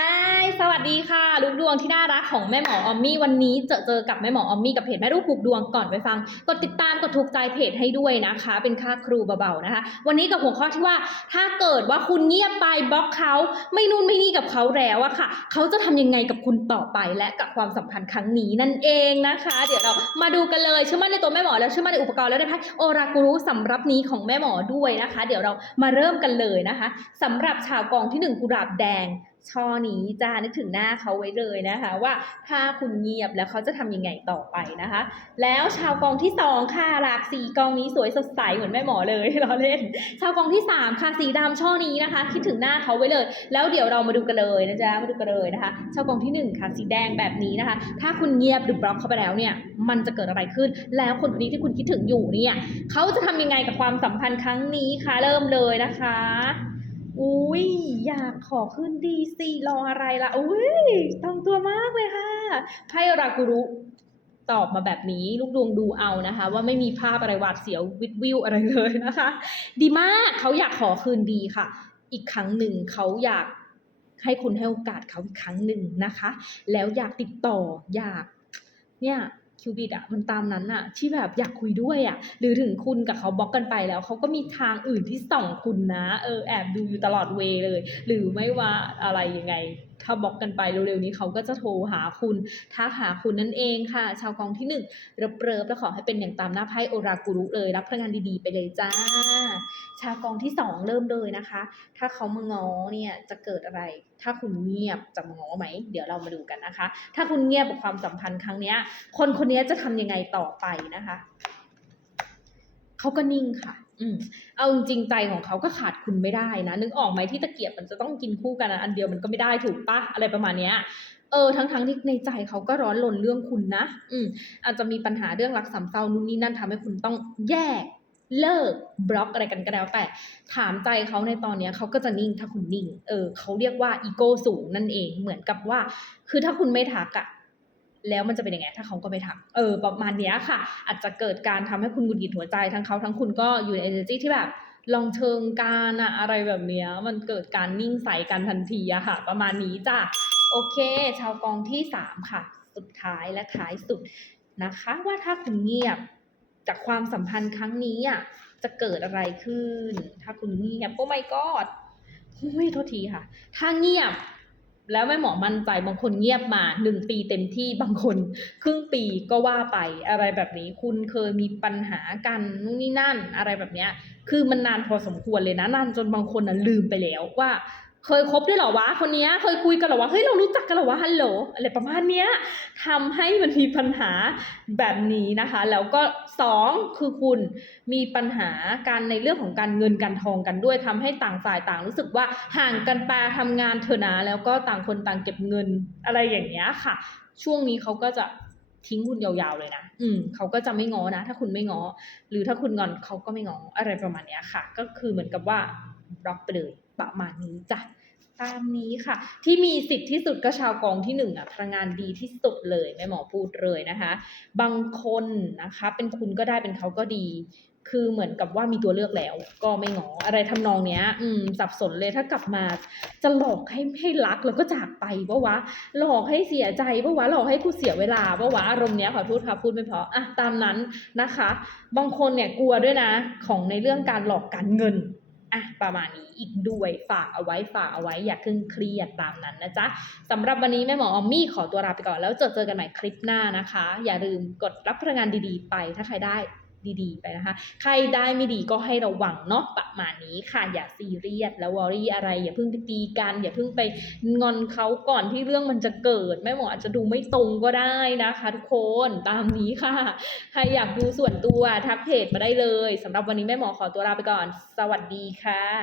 ฮายสวัสดีค่ะ ลูกดวงที่น่ารักของแม่หมอออมมี่วันนี้เจอเจอกับแม่หมอออมมี่กับเพจแม่ลูกผูกดวงก่อนไปฟัง กดติดตามกดถูกใจเพจให้ด้วยนะคะ เป็นค่าครูเบาๆนะคะ วันนี้กับหัวข้อที่ว่าถ้าเกิดว่าคุณเงียบไปบล็อกเขาไม่นู่นไม่นี่กับเขาแล้วอะค่ะเขาจะทำยังไงกับคุณต่อไปและกับความสัมพันธ์ครั้งนี้นั่นเองนะคะ เดี๋ยวเรามาดูกันเลยเชื่อมั่นในตัวแม่หมอแล้วเชื่อมั่นในอุปกรณ์แล้วได้ไพ่โอรากูรุสำรับนี้ของแม่หมอด้วยนะคะ เดี๋ยวเรามาเริ่มกันเลยนะคะสำหรับชาวกองที่หนึ่งกุหลาบแดง ช่อนี้จะนึกถึงหน้าเขาไว้เลยนะคะ ว่าถ้าคุณเงียบแล้วเขาจะทำยังไงต่อไปนะคะ แล้วชาวกองที่สองค่ะหลากสีกองนี้สวยสดใสเหมือนแม่หมอเลยล้อเล่น ชาวกองที่สามค่ะสีดำช่อนี้นะคะ คิดถึงหน้าเขาไว้เลย แล้วเดี๋ยวเรามาดูกันเลยนะจ๊ะมาดูกันเลยนะคะ ชาวกองที่หนึ่งค่ะสีแดงแบบนี้นะคะ ถ้าคุณเงียบหรือบล็อกเขาไปแล้วเนี่ย มันจะเกิดอะไรขึ้น แล้วคนคนนี้ที่คุณคิดถึงอยู่เนี่ยเขาจะทำยังไงกับความสัมพันธ์ครั้งนี้คะเริ่มเลยนะคะอุ้ย อยากขอขึ้นดีซีรออะไรล่ะอุ้ยตรงตัวมากเลยค่ะไพ่รากุรุตอบมาแบบนี้ลูกดวงดูเอานะคะ ว่าไม่มีภาพอะไรหวาดเสียววิดวิวอะไรเลยนะคะ ดีมากเขาอยากขอคืนดีค่ะ อีกครั้งหนึ่งเขาอยากให้คุณให้โอกาสเขาอีกครั้งหนึ่งนะคะ แล้วอยากติดต่ออยากเนี่ย คิวบิดอะมันตามนั้นอะที่แบบอยากคุยด้วยอะหรือถึงคุณกับเขาบล็อกกันไปแล้วเขาก็มีทางอื่นที่ส่องคุณนะ เออแอบดูอยู่ตลอดเวเลย หรือไม่ว่าอะไรยังไงถ้าบล็อกกันไปเร็วๆนี้เขาก็จะโทรหาคุณทักหาคุณนั่นเองค่ะ ชาวกองที่หนึ่งเริบเริบแล้วขอให้เป็นอย่างตามหน้าไพ่โอรากุรุเลย รับพลังงานดีๆ ไปเลยจ้า ชาวกองที่สองเริ่มเลยนะคะ ถ้าเขามาง้อเนี่ยจะเกิดอะไร ถ้าคุณเงียบจะมาง้อไหม เดี๋ยวเรามาดูกันนะคะ ถ้าคุณเงียบกับความสัมพันธ์ครั้งเนี้ยคนคนนี้จะทำยังไงต่อไปนะคะ เขาก็นิ่งค่ะ อืมเอาจริงใจของเขาก็ขาดคุณไม่ได้นะ นึกออกไหมที่ตะเกียบมันจะต้องกินคู่กันอะอันเดียวมันก็ไม่ได้ถูกปะอะไรประมาณเนี้ยเออทั้งๆที่ในใจเขาก็ร้อนรนเรื่องคุณนะ อืมอาจจะมีปัญหาเรื่องรักสามเศร้านู่นนี่นั่นทำให้คุณต้องแยกเลิกบล็อกอะไรกันก็แล้ว แต่ถามใจเขาในตอนเนี้ยเขาก็จะนิ่งถ้าคุณนิ่ง เออเขาเรียกว่าอีโก้สูงนั่นเองเหมือนกับว่า คือถ้าคุณไม่ทักอะ แล้วมันจะเป็นยังไงถ้าเขาก็ไม่ทักเออประมาณนี้ค่ะ อาจจะเกิดการทำให้คุณหงุดหงิดหัวใจทั้งเขาทั้งคุณก็อยู่ใน energy ที่แบบลองเชิงการอะอะไรแบบเนี้ยมันเกิดการนิ่งใสกันทันทีอะค่ะ ประมาณนี้จ้ะโอเค ชาวกองที่สามค่ะ สุดท้ายและท้ายสุดนะคะ ว่าถ้าคุณเงียบจากความสัมพันธ์ครั้งนี้อะจะเกิดอะไรขึ้น ถ้าคุณเงียบโอ้ my god โอ้ยโทษทีค่ะ ถ้าเงียบ แล้วแม่หมอมั่นใจบางคนเงียบมาหนึ่งปีเต็มที่บางคนครึ่งปีก็ว่าไปอะไรแบบนี้ คุณเคยมีปัญหากันนู่นนี่นั่นอะไรแบบเนี้ย คือมันนานพอสมควรเลยนะนานจนบางคนนะลืมไปแล้วว่า เคยคบด้วยเหรอวะคนนี้เคยคุยกันเหรอวะเฮ้ยเรารู้จักกันเหรอวะฮัลโหลอะไรประมาณเนี้ยทำให้มันมีปัญหาแบบนี้นะคะ แล้วก็สองคือคุณมีปัญหาการในเรื่องของการเงินการทองกันด้วยทำให้ต่างฝ่ายต่างรู้สึกว่าห่างกันไปทำงานเถอะนะแล้วก็ต่างคนต่างเก็บเงินอะไรอย่างเงี้ยค่ะ ช่วงนี้เขาก็จะทิ้งคุณยาวๆเลยนะ อืมเขาก็จะไม่ง้อนะ ถ้าคุณไม่ง้อ หรือถ้าคุณงอนเขาก็ไม่ง้ออะไรประมาณเนี้ยค่ะ ก็คือเหมือนกับว่าบล็อกไปเลย ประมาณนี้จ้ะตามนี้ค่ะ ที่มีสิทธิ์ที่สุดก็ชาวกองที่หนึ่งอะพลังงานดีที่สุดเลยแม่หมอพูดเลยนะคะ บางคนนะคะ เป็นคุณก็ได้เป็นเขาก็ดี คือเหมือนกับว่ามีตัวเลือกแล้ว ก็ไม่งออะไรทำนองเนี้ย อืม สับสนเลยถ้ากลับมา จะหลอกให้ให้รักแล้วก็จากไปปะวะ หลอกให้เสียใจปะวะหลอกให้กูเสียเวลาปะวะอารมณ์เนี้ยขอโทษค่ะพูดไม่พออะตามนั้นนะคะ บางคนเนี่ยกลัวด้วยนะ ของในเรื่องการหลอกการเงิน อะประมาณนี้อีกด้วยฝากเอาไว้ฝากเอาไว้อย่าเคร่งเครียดตามนั้นนะจ๊ะสำหรับวันนี้แม่หมอออมมี่ขอตัวลาไปก่อนแล้วเจอเจอกันใหม่คลิปหน้านะคะ อย่าลืมกดรับพลังงานดีๆ ไปถ้าใครได้ ดีๆ ไปนะคะ ใครได้ไม่ดีก็ให้ระวังเนาะประมาณนี้ค่ะ อย่าซีเรียสแล้ววอรี่อะไร อย่าเพิ่งไปตีกัน อย่าเพิ่งไปงอนเขาก่อนที่เรื่องมันจะเกิดแม่หมออาจจะดูไม่ตรงก็ได้นะคะ ทุกคนตามนี้ค่ะ ใครอยากดูส่วนตัวทักเพจมาได้เลยสำหรับวันนี้แม่หมอขอตัวลาไปก่อน สวัสดีค่ะ